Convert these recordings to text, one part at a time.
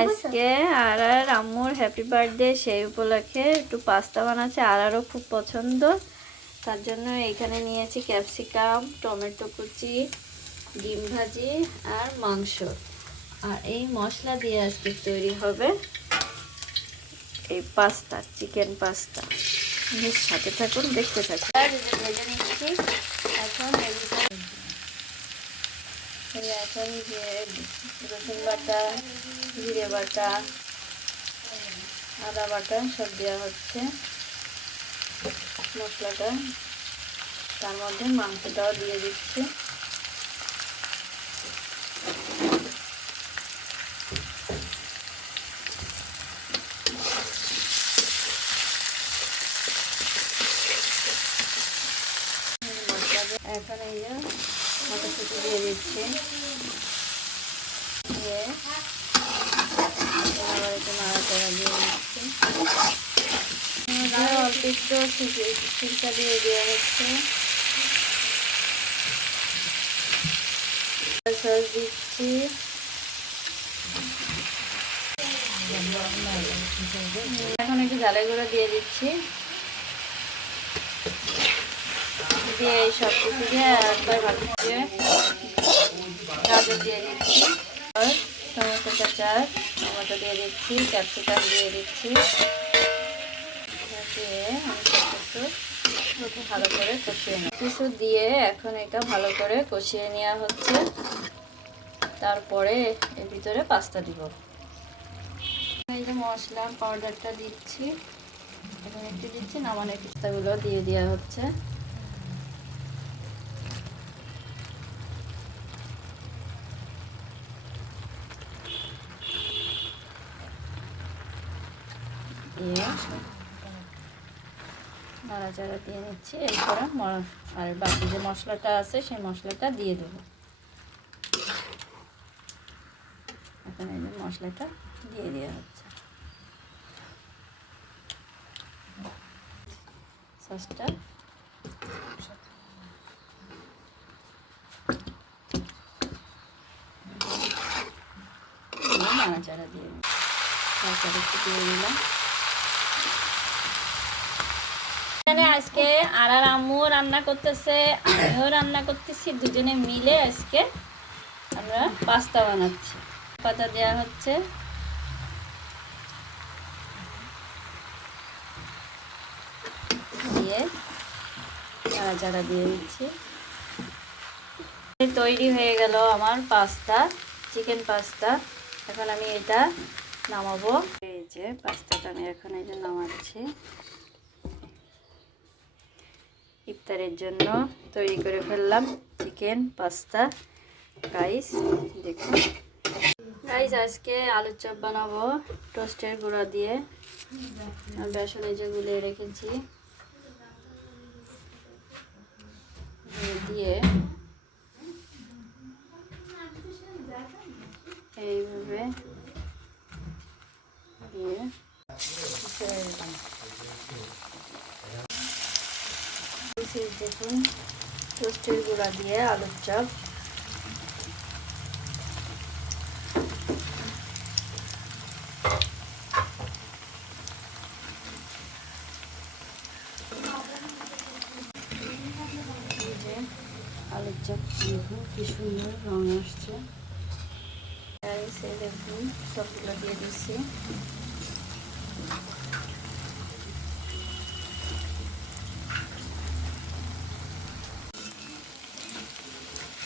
আজকে আর আম্মুর happy birthday, সেই উপলক্ষে একটু পাস্তা বানাচ্ছে। আরও খুব পছন্দ, তার জন্য এখানে নিয়েছি ক্যাপসিকাম, টমেটো কুচি, ডিম ভাজি আর মাংস। আর এই মশলা দিয়ে আজকে তৈরি হবে এই পাস্তা, চিকেন পাস্তা। সাথে থাকুন, দেখতে থাকুন। ভেজে নিচ্ছি এখন। এখন যে রসুন বাটা, জিরে বাটা, আদা বাটা সব দেওয়া হচ্ছে মশলাটা। তার মধ্যে মাংসটাও দিয়ে দিচ্ছি। এখন এই যে মটরশুঁটি দিয়ে দিচ্ছি, দিয়ে আবার একটু নাড়াচাড়া দিয়ে দিচ্ছি। অল্প একটু সিরকা দিয়ে দেওয়া হচ্ছে, সস দিচ্ছি, এখন একটু ঝালের গুঁড়ো দিয়ে দিচ্ছি, দিয়ে এই সব কিছু দিয়ে একবার ভালো দিয়ে গাজর দিয়ে দিচ্ছি, টমেটো কাঁচা টমেটো দিয়ে দিচ্ছি, ক্যাপসিকাম দিয়ে দিচ্ছি, দিয়ে ভালো করে কষিয়ে নিই। কিছু দিয়ে এখন এটা ভালো করে কষিয়ে নেওয়া হচ্ছে। তারপরে এর ভিতরে পাস্তা দিব। এই যে মশলার পাউডারটা দিচ্ছি, এখন একটু দিচ্ছি, নামানোর পাস্তাগুলো দিয়ে দেওয়া হচ্ছে। নাড়াচাড়া দিয়ে নিচ্ছি। এরপরে আর বাকি যে মশলাটা আছে সেই মশলাটা দিয়ে দেব। এখন এই যে মশলাটা দিয়ে দেওয়া হচ্ছে। সসটা নাড়াচাড়া দিয়ে একটু দিয়ে দিলাম। আজকে আর আম্মু রান্না করতেছে, আমিও রান্না করতেছি, দুজনে মিলে আজকে আমরা পাস্তা বানাচ্ছি। পাতা দেওয়া হচ্ছে, দিয়ে নাড়াচাড়া দিয়ে দিচ্ছি। তৈরি হয়ে গেল আমার পাস্তা, চিকেন পাস্তা। এখন আমি এটা নামাবো। এই যে পাস্তাটা আমি এখন এই যে নামাচ্ছি। ইফতারের জন্য তৈরি করে ফেললাম চিকেন পাস্তা। গাইস দেখুন, গাইস আজকে আলুর চপ বানাবো টোস্টের গুঁড়া দিয়ে। আর বেসনে যে গুলিয়ে রেখেছি দিয়ে এইভাবে দিয়ে দেখুন, টোস্টের গুঁড়া দিয়ে আলুর চপ। আলুর চপ দেখুন কি সুন্দর রং আসছে। দেখুন সবগুলো দিয়ে দিচ্ছি।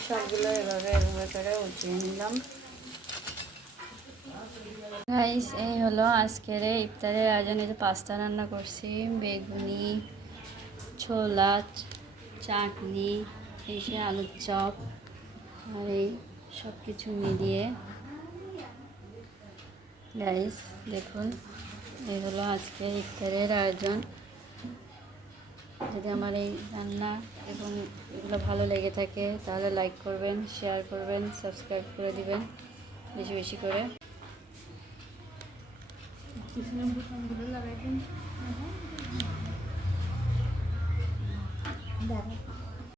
সবগুলো এভাবে করে উঠিয়ে নিলাম। গাইস এই হলো আজকের ইফতারের আয়োজন। এই যে পাস্তা রান্না করছি, বেগুনি, ছোলা, চাটনি, এই যে আলুর চপ, আর এই সব কিছু মিলিয়ে গাইস দেখুন এই হলো আজকে ইফতারের আয়োজন। যদি আমার এই রান্না এবং এগুলো ভালো লেগে থাকে তাহলে লাইক করবেন, শেয়ার করবেন, সাবস্ক্রাইব করে দিবেন বেশি বেশি করে। লাগাইবেন।